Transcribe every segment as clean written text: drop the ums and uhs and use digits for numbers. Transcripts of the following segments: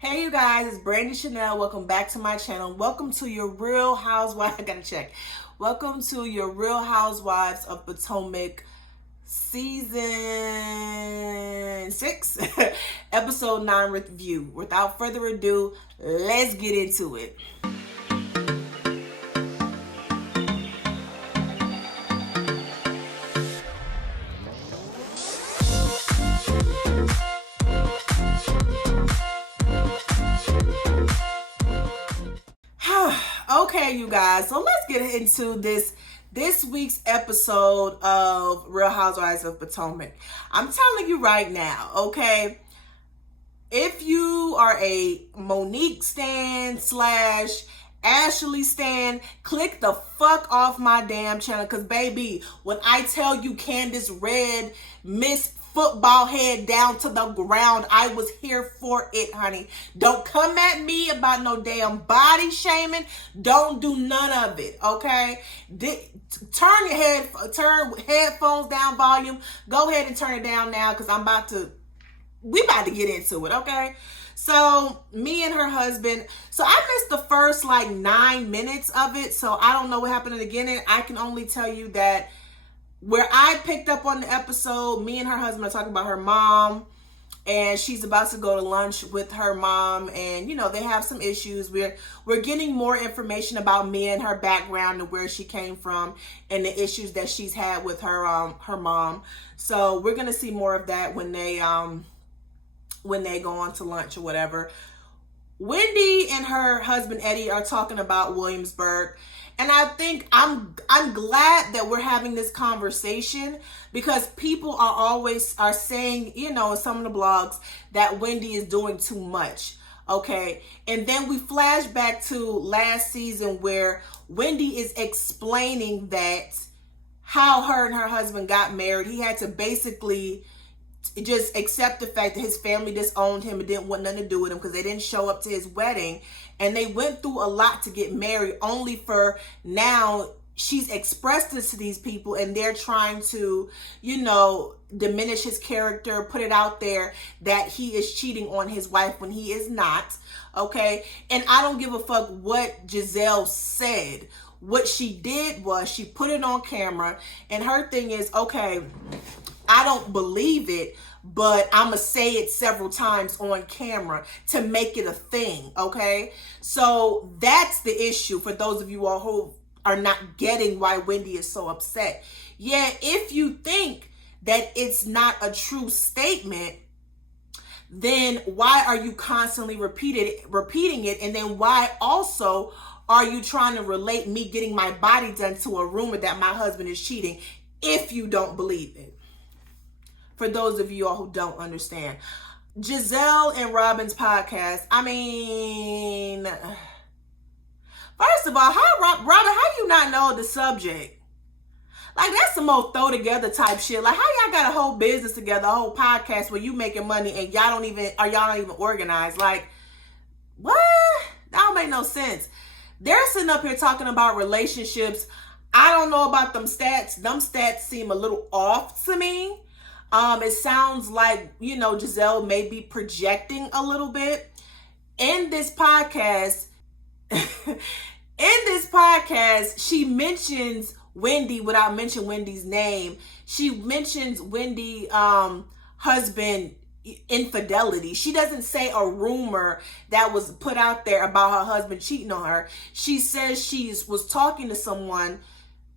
Hey you guys, it's Brandy Chanel. Welcome back to my channel. Welcome to your Real Housewives. I gotta check. Welcome to your Real Housewives of Potomac season 6, episode 9 review. Without further ado, let's get into it. Okay, you guys, so let's get into this week's episode of Real Housewives of Potomac. I'm telling you right now, okay, if you are a Monique stan / Ashley stan, click the fuck off my damn channel, because baby, when I tell you Candice read Miss Football head down to the ground, I was here for it, honey. Don't come at me about no damn body shaming. Don't do none of it, okay? Turn headphones down volume. Go ahead and turn it down now, because we about to get into it, okay? So me and her husband, so I missed the first 9 minutes of it, so I don't know what happened in the beginning. I can only tell you that where I picked up on the episode, me and her husband are talking about her mom, and she's about to go to lunch with her mom, and they have some issues. We're getting more information about Mia and her background and where she came from and the issues that she's had with her mom. So we're gonna see more of that when they go on to lunch or whatever. Wendy and her husband Eddie are talking about Williamsburg. And I think I'm glad that we're having this conversation, because people are saying, in some of the blogs, that Wendy is doing too much. Okay. And then we flash back to last season where Wendy is explaining that how her and her husband got married. He had to basically just accept the fact that his family disowned him and didn't want nothing to do with him because they didn't show up to his wedding. And they went through a lot to get married, only for now she's expressed this to these people and they're trying to, diminish his character, put it out there that he is cheating on his wife when he is not. Okay. And I don't give a fuck what Giselle said. What she did was she put it on camera, and her thing is, okay, I don't believe it, but I'm going to say it several times on camera to make it a thing, okay? So that's the issue for those of you all who are not getting why Wendy is so upset. Yeah, if you think that it's not a true statement, then why are you constantly repeating it? And then why also are you trying to relate me getting my body done to a rumor that my husband is cheating if you don't believe it? For those of you all who don't understand. Giselle and Robin's podcast, I mean, first of all, Robin, how you not know the subject? That's some more throw together type shit. How y'all got a whole business together, a whole podcast where you making money and y'all don't even organized? What? That don't make no sense. They're sitting up here talking about relationships. I don't know about them stats. Them stats seem a little off to me. It sounds like, Giselle may be projecting a little bit. In this podcast, she mentions Wendy without mentioning Wendy's name. She mentions Wendy, husband infidelity. She doesn't say a rumor that was put out there about her husband cheating on her. She says she was talking to someone.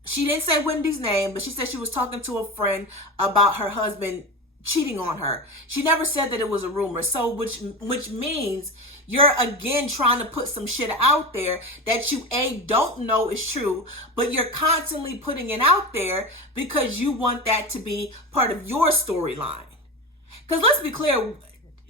She didn't say Wendy's name, but she said she was talking to a friend about her husband cheating on her. She never said that it was a rumor. So which means you're again trying to put some shit out there that you don't know is true, but you're constantly putting it out there because you want that to be part of your storyline. Because let's be clear,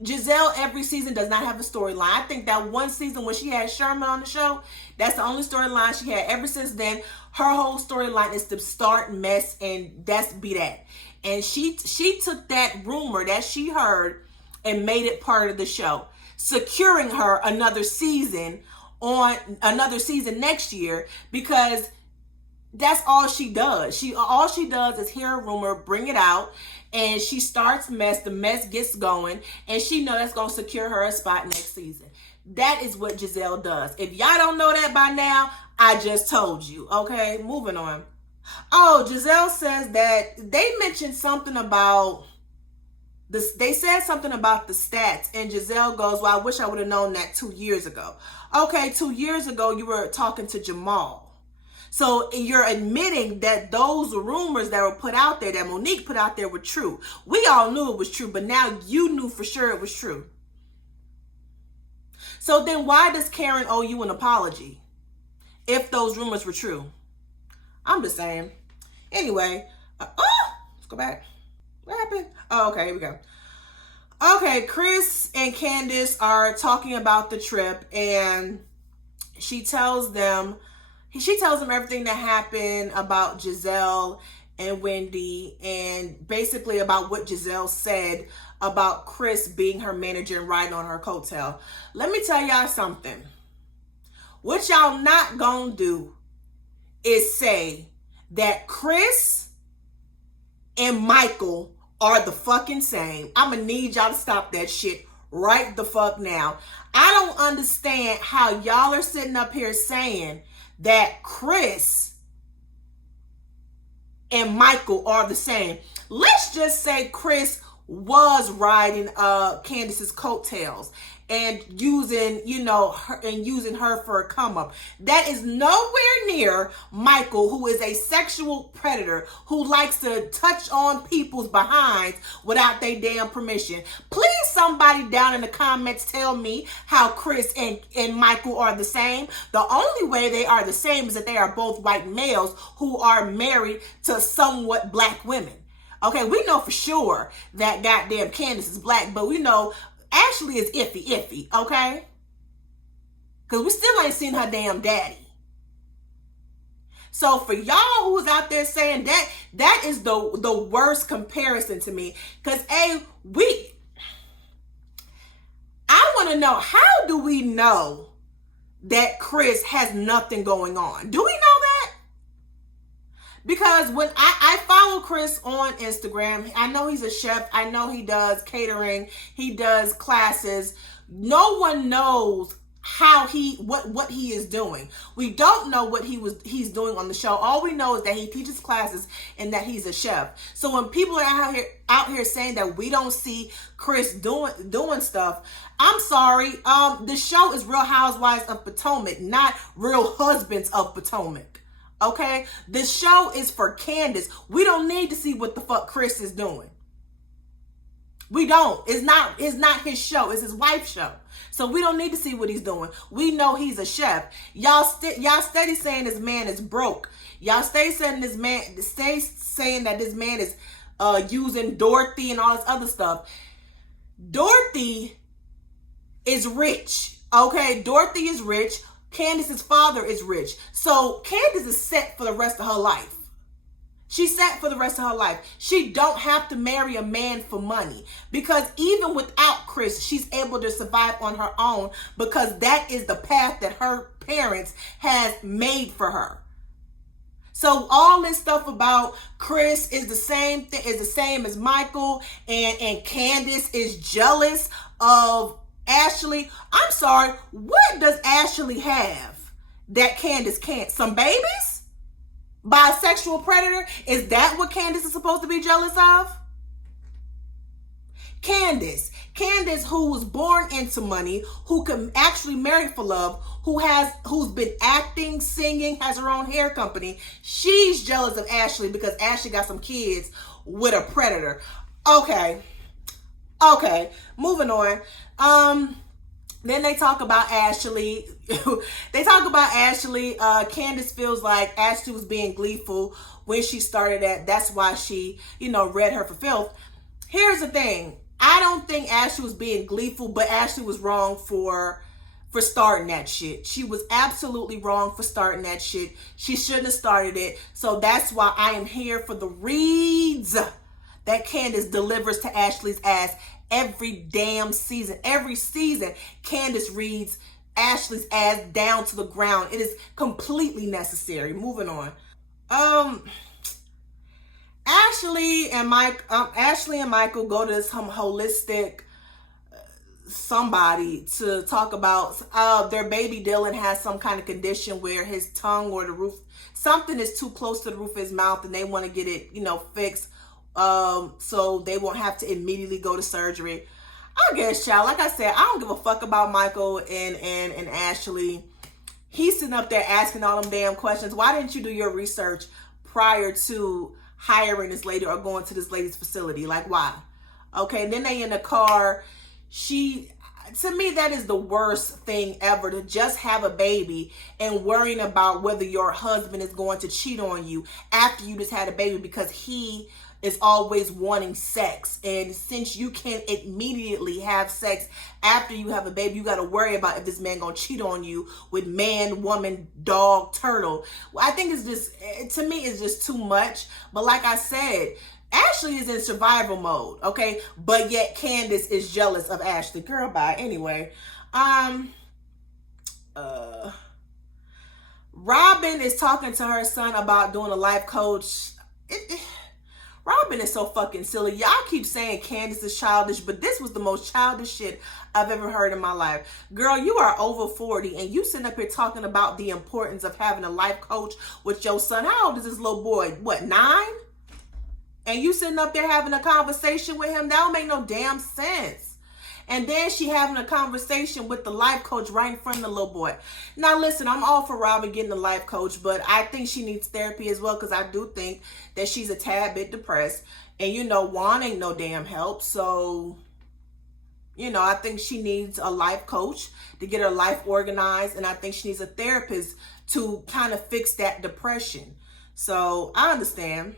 Giselle every season does not have a storyline. I think that one season when she had Sherman on the show, that's the only storyline she had. Ever since then, her whole storyline is to start mess, and that's be that. And she took that rumor that she heard and made it part of the show, securing her another season next year, because That's all she does. All she does is hear a rumor, bring it out, and she starts mess. The mess gets going, and she knows that's gonna secure her a spot next season. That is what Giselle does. If y'all don't know that by now, I just told you. Okay, moving on. Oh, Giselle says that they mentioned something about this. They said something about the stats, and Giselle goes, "Well, I wish I would have known that 2 years ago." Okay, 2 years ago you were talking to Jamal. So you're admitting that those rumors that were put out there, that Monique put out there, were true. We all knew it was true, but now you knew for sure it was true. So then why does Karen owe you an apology if those rumors were true? I'm just saying. Anyway, let's go back. What happened? Oh, okay, here we go. Okay, Chris and Candice are talking about the trip, and she tells them everything that happened about Giselle and Wendy, and basically about what Giselle said about Chris being her manager and riding on her coattail. Let me tell y'all something. What y'all not gonna do is say that Chris and Michael are the fucking same. I'm gonna need y'all to stop that shit right the fuck now. I don't understand how y'all are sitting up here saying that Chris and Michael are the same. Let's just say Chris was riding Candice's coattails and using, her for a come up. That is nowhere near Michael, who is a sexual predator who likes to touch on people's behinds without their damn permission. Please, somebody down in the comments tell me how Chris and Michael are the same. The only way they are the same is that they are both white males who are married to somewhat black women. Okay, we know for sure that goddamn Candice is black, but we know Ashley is iffy, okay? Because we still ain't seen her damn daddy. So for y'all who's out there saying that is the worst comparison to me. Because I want to know, how do we know that Chris has nothing going on? Do we know that? Because when I follow Chris on Instagram, I know he's a chef. I know he does catering. He does classes. No one knows how what he is doing. We don't know what he's doing on the show. All we know is that he teaches classes and that he's a chef. So when people are out here saying that we don't see Chris doing stuff, I'm sorry. The show is Real Housewives of Potomac, not Real Husbands of Potomac. Okay, this show is for Candice. We don't need to see what the fuck Chris is doing. We don't. It's not his show. It's his wife's show. So we don't need to see what he's doing. We know he's a chef. Y'all steady saying this man is broke. Y'all stay saying that this man is using Dorothy and all this other stuff. Dorothy is rich. Okay, Dorothy is rich. Candice's father is rich. So Candice is set for the rest of her life. She's set for the rest of her life. She don't have to marry a man for money, because even without Chris, she's able to survive on her own, because that is the path that her parents has made for her. So all this stuff about Chris is the same as Michael, and Candice is jealous of Ashley. I'm sorry, what does Ashley have that Candice can't? Some babies? Bisexual predator? Is that what Candice is supposed to be jealous of? Candice, who was born into money, who can actually marry for love, who's been acting, singing, has her own hair company. She's jealous of Ashley because Ashley got some kids with a predator. Okay, moving on. Then they talk about Ashley. Candice feels like Ashley was being gleeful when she started that. That's why she, read her for filth. Here's the thing. I don't think Ashley was being gleeful, but Ashley was wrong for starting that shit. She was absolutely wrong for starting that shit. She shouldn't have started it. So that's why I am here for the reads that Candice delivers to Ashley's ass every damn season. Every season, Candice reads Ashley's ass down to the ground. It is completely necessary. Moving on. Um, Ashley and Michael go to some holistic somebody to talk about their baby Dylan has some kind of condition where his tongue or the roof, something is too close to the roof of his mouth, and they want to get it, fixed, so they won't have to immediately go to surgery. I guess, child, like I said, I don't give a fuck about Michael and Ashley. He's sitting up there asking all them damn questions. Why didn't you do your research prior to hiring this lady or going to this lady's facility? Like, why? Okay, and then they in the car. To me, that is the worst thing ever, to just have a baby and worrying about whether your husband is going to cheat on you after you just had a baby, because he is always wanting sex. And since you can't immediately have sex after you have a baby, you got to worry about if this man gonna cheat on you with man, woman, dog, turtle. I think it's just, to me, it's just too much. But like I said, Ashley is in survival mode, okay? But yet Candice is jealous of Ashley. Girl, bye. Anyway, Robin is talking to her son about doing a life coach. Robin is so fucking silly. Y'all keep saying Candice is childish, but this was the most childish shit I've ever heard in my life. Girl, you are over 40 and you sitting up here talking about the importance of having a life coach with your son. How old is this little boy? What, 9? And you sitting up there having a conversation with him? That don't make no damn sense. And then she having a conversation with the life coach right in front of the little boy. Now listen, I'm all for Robin getting a life coach, but I think she needs therapy as well, because I do think that she's a tad bit depressed. And Juan ain't no damn help. So, I think she needs a life coach to get her life organized. And I think she needs a therapist to kind of fix that depression. So I understand.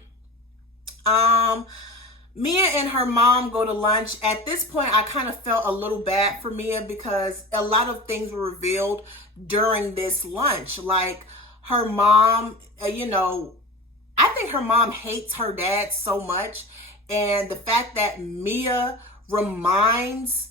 Mia and her mom go to lunch. At this point, I kind of felt a little bad for Mia because a lot of things were revealed during this lunch. Like her mom, I think her mom hates her dad so much. And the fact that Mia reminds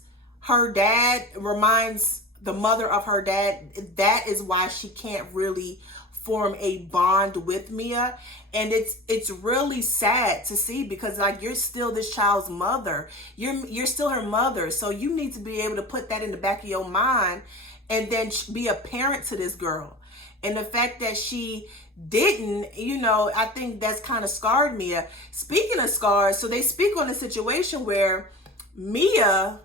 the mother of her dad, that is why she can't really form a bond with Mia. And it's really sad to see, because like, you're still this child's mother. You're still her mother. So you need to be able to put that in the back of your mind and then be a parent to this girl. And the fact that she didn't, I think that's kind of scarred Mia. Speaking of scars, so they speak on a situation where Mia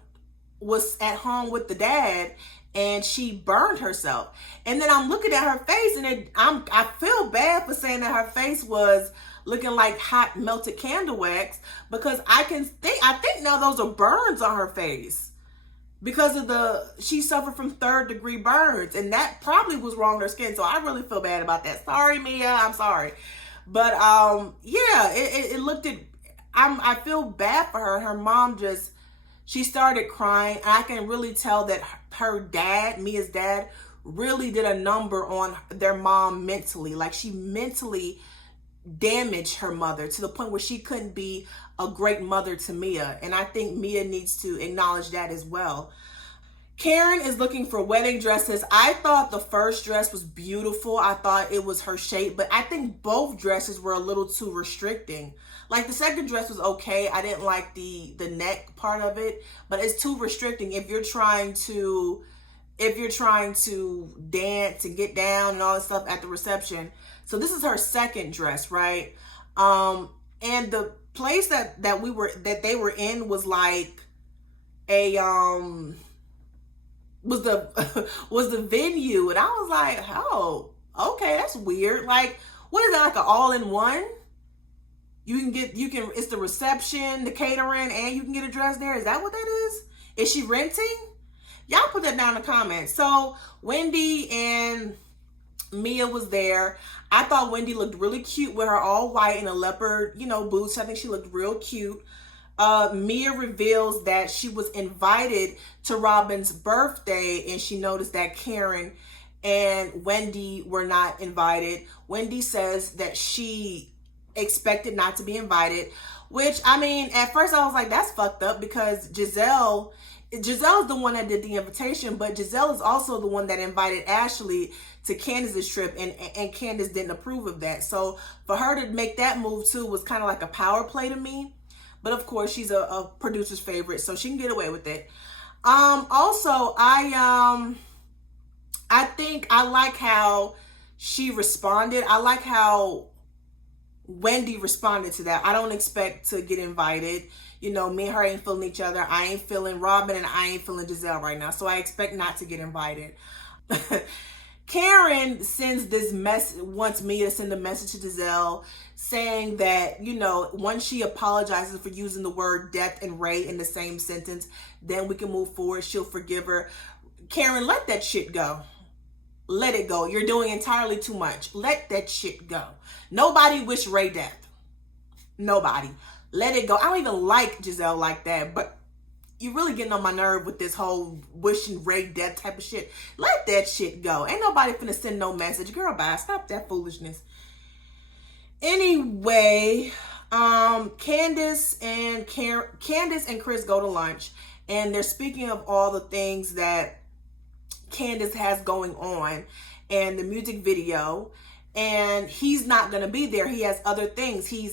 was at home with the dad and she burned herself. And then I'm looking at her face, and I feel bad for saying that her face was looking like hot melted candle wax, because I think now those are burns on her face because of she suffered from 3rd-degree burns, and that probably was wrong with her skin. So I really feel bad about that. Sorry, Mia, I'm sorry. But yeah, it looked at, I feel bad for her. Her mom she started crying. I can really tell that her dad, Mia's dad, really did a number on their mom mentally. Like, she mentally damaged her mother to the point where she couldn't be a great mother to Mia. And I think Mia needs to acknowledge that as well. Karen is looking for wedding dresses. I thought the first dress was beautiful. I thought it was her shape, but I think both dresses were a little too restricting. Like, the second dress was okay. I didn't like the neck part of it, but it's too restricting if you're trying to dance and get down and all this stuff at the reception. So this is her second dress, right? And the place that they were in was like a was the venue, and I was like, oh, okay, that's weird. Like, what is that, like an all-in-one? It's the reception, the catering, and you can get a dress there. Is that what that is? Is she renting? Y'all put that down in the comments. So Wendy and Mia was there. I thought Wendy looked really cute with her all white and a leopard, boots. I think she looked real cute. Mia reveals that she was invited to Robin's birthday, and she noticed that Karen and Wendy were not invited. Wendy says that she expected not to be invited, which, I mean, at first I was like, that's fucked up, because Giselle Giselle's the one that did the invitation, but Giselle is also the one that invited Ashley to Candice's trip, and Candice didn't approve of that. So for her to make that move too was kind of like a power play to me. But of course, she's a producer's favorite, so she can get away with it. Also, I think I like how she responded. I like how Wendy responded to that. I don't expect to get invited. You know, me and her ain't feeling each other. I ain't feeling Robin, and I ain't feeling Giselle right now. So I expect not to get invited. Karen sends this message, wants me to send a message to Giselle saying that, you know, once she apologizes for using the word death and Ray in the same sentence, then we can move forward. She'll forgive her. Karen, let that shit go. Let it go. You're doing entirely too much. Let that shit go. Nobody wish Ray death. Nobody. Let it go. I don't even like Giselle like that, but you're really getting on my nerve with this whole wishing Ray death type of shit. Let that shit go. Ain't nobody finna send no message. Girl, bye. Stop that foolishness. Anyway, Candice and Chris go to lunch, and they're speaking of all the things that Candice has going on and the music video, and he's not gonna be there. He has other things. He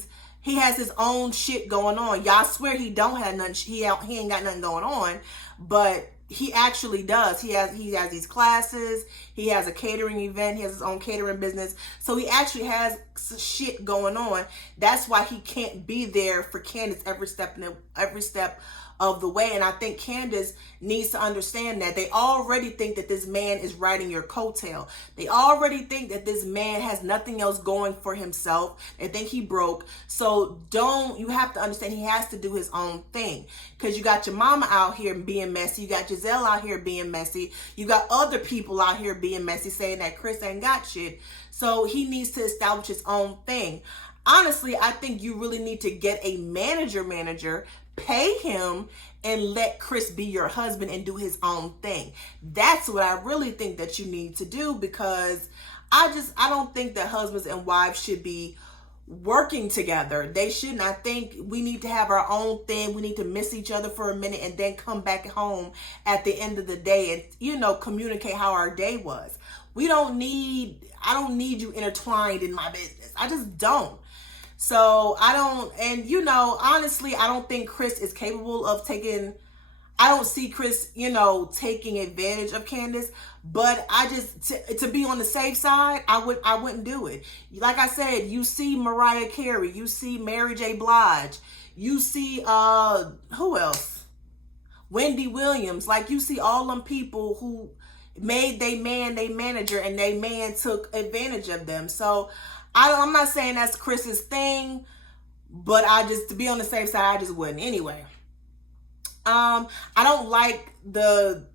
has his own shit going on. Y'all swear he don't have nothing. He ain't got nothing going on, but he actually does. He has these classes. He has a catering event. He has his own catering business. So he actually has shit going on. That's why he can't be there for Candice every step of the way. And I think Candice needs to understand that. They already think that this man is riding your coattail. They already think that this man has nothing else going for himself. They think he broke. So you have to understand he has to do his own thing. Because you got your mama out here being messy. You got Giselle out here being messy. You got other people out here being messy saying that Chris ain't got shit. So he needs to establish his own thing. Honestly, I think you really need to get a manager, pay him, and let Chris be your husband and do his own thing. That's what I really think that you need to do, because I don't think that husbands and wives should be working together. They shouldn't. I think we need to have our own thing. We need to miss each other for a minute and then come back home at the end of the day and, you know, communicate how our day was. I don't need you intertwined in my business. I just don't. So and you know, honestly, I don't think Chris is capable of I don't see Chris, you know, taking advantage of Candice, but I just, to be on the safe side, I wouldn't do it. Like I said, you see Mariah Carey, you see Mary J. Blige, you see, who else? Wendy Williams. Like, you see all them people who made they man they manager, and they man took advantage of them. So I'm not saying that's Chris's thing, but to be on the safe side, I just wouldn't. Anyway, I don't like the,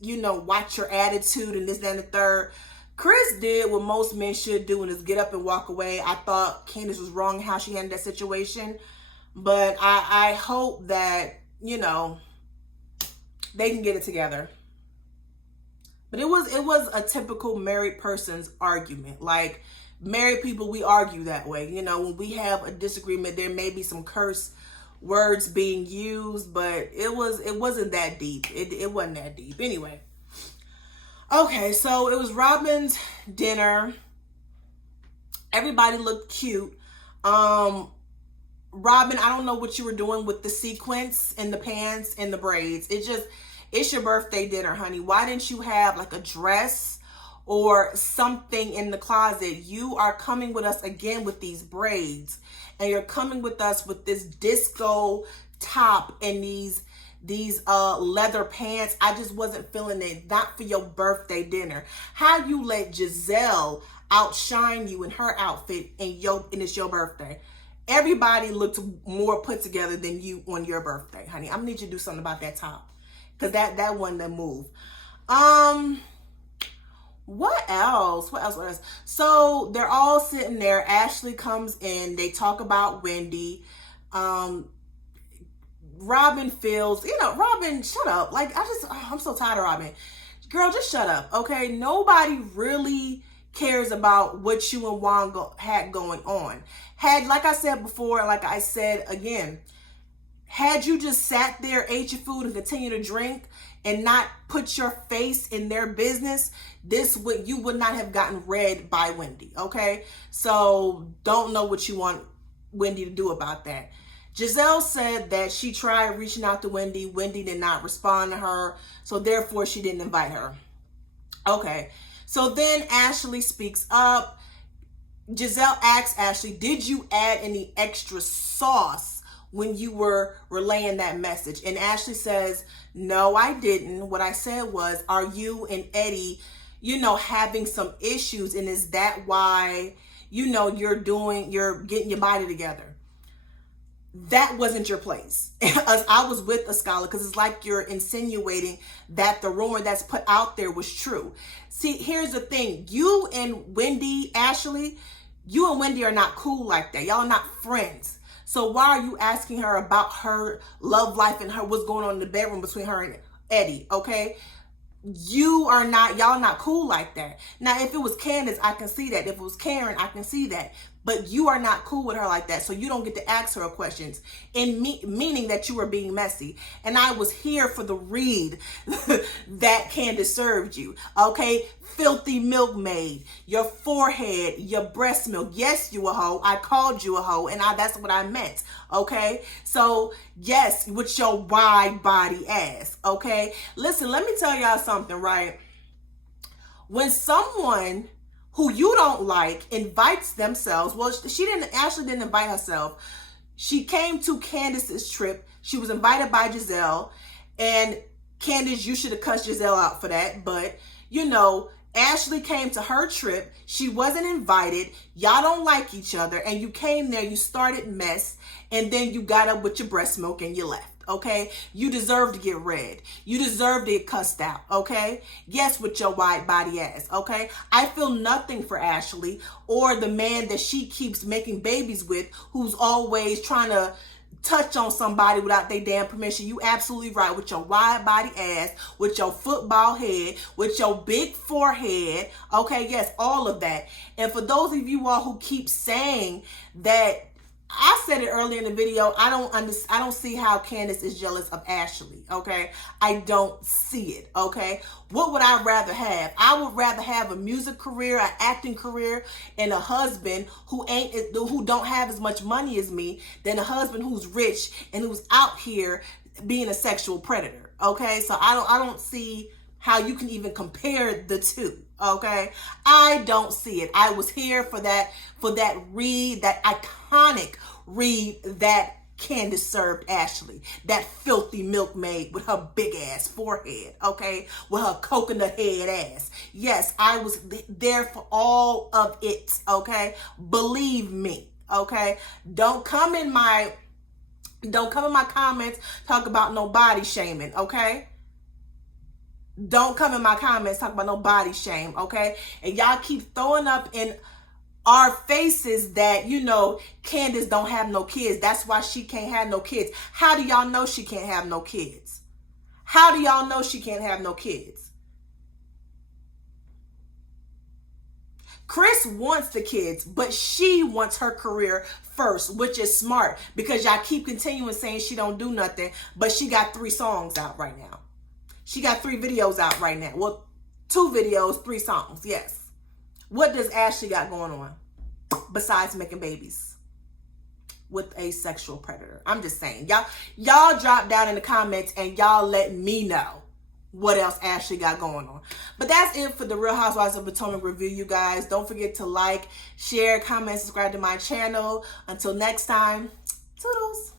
you know, watch your attitude and this, that, and the third. Chris did what most men should do, and is get up and walk away. I thought Candice was wrong in how she handled that situation, but I hope that, you know, they can get it together. But it was a typical married person's argument. Like, married people, we argue that way. You know, when we have a disagreement, there may be some curse words being used, but it wasn't that deep. It wasn't that deep. Anyway. Okay, so it was Robin's dinner. Everybody looked cute. Robin, I don't know what you were doing with the sequins and the pants and the braids. It's your birthday dinner, honey. Why didn't you have like a dress or something in the closet? You are coming with us again with these braids, and you're coming with us with this disco top and these leather pants. I just wasn't feeling it. Not for your birthday dinner. How you let Giselle outshine you in her outfit and it's your birthday? Everybody looked more put together than you on your birthday, honey. I'm gonna need you to do something about that top, because that wasn't the move. What else? So they're all sitting there. Ashley comes in. They talk about Wendy. Robin feels, Robin, shut up. Like, I'm so tired of Robin. Girl, just shut up, okay? Nobody really cares about what you and Juan had going on. Like I said before, like I said again, Had you just sat there, ate your food, and continued to drink and not put your face in their business, you would not have gotten read by Wendy, okay? So don't know what you want Wendy to do about that. Giselle said that she tried reaching out to Wendy. Wendy did not respond to her, so therefore she didn't invite her. Okay, so then Ashley speaks up. Giselle asks Ashley, did you add any extra sauce when you were relaying that message? And Ashley says, no, I didn't. What I said was, are you and Eddie, having some issues? And is that why, you're getting your body together? That wasn't your place. I was with a scholar, because it's like you're insinuating that the rumor that's put out there was true. See, here's the thing. You and Wendy, Ashley, you and Wendy are not cool like that. Y'all are not friends. So why are you asking her about her love life and what's going on in the bedroom between her and Eddie, okay? Y'all are not cool like that. Now, if it was Candice, I can see that. If it was Karen, I can see that. But you are not cool with her like that, so you don't get to ask her questions, meaning that you were being messy. And I was here for the read that Candice served you, okay? Filthy milkmaid, your forehead, your breast milk. Yes, you a hoe. I called you a hoe, and that's what I meant, okay? So, yes, with your wide body ass, okay? Listen, let me tell y'all something, right? When someone who you don't like invites themselves, well, Ashley didn't invite herself. She came to Candice's trip. She was invited by Giselle, and Candice, you should have cussed Giselle out for that, but Ashley came to her trip. She wasn't invited. Y'all don't like each other, and you came there, you started mess, and then you got up with your breast milk and you left. Okay, you deserve to get read. You deserve to get cussed out. Okay, yes, with your wide body ass. Okay, I feel nothing for Ashley or the man that she keeps making babies with, who's always trying to touch on somebody without their damn permission. You absolutely right, with your wide body ass, with your football head, with your big forehead. Okay, yes, all of that. And for those of you all who keep saying that, I said it earlier in the video, I don't see how Candice is jealous of Ashley, okay? I don't see it, okay? What would I rather have? I would rather have a music career, an acting career, and a husband who don't have as much money as me, than a husband who's rich and who's out here being a sexual predator, okay? So I don't see how you can even compare the two, okay? I don't see it. I was here for that read, that iconic read that Candice served Ashley. That filthy milkmaid with her big ass forehead, okay? With her coconut head ass. Yes, I was there for all of it, okay? Believe me, okay? Don't come in my comments talk about no body shaming, okay? Don't come in my comments talk about no body shame, okay? And y'all keep throwing up in our faces that, Candice don't have no kids. That's why she can't have no kids. How do y'all know she can't have no kids? How do y'all know she can't have no kids? Chris wants the kids, but she wants her career first, which is smart, because y'all keep continuing saying she don't do nothing, but she got 3 songs out right now. She got 3 videos out right now. Well, 2 videos, 3 songs, yes. What does Ashley got going on besides making babies with a sexual predator? I'm just saying. Y'all drop down in the comments and y'all let me know what else Ashley got going on. But that's it for the Real Housewives of Potomac review, you guys. Don't forget to like, share, comment, subscribe to my channel. Until next time, toodles.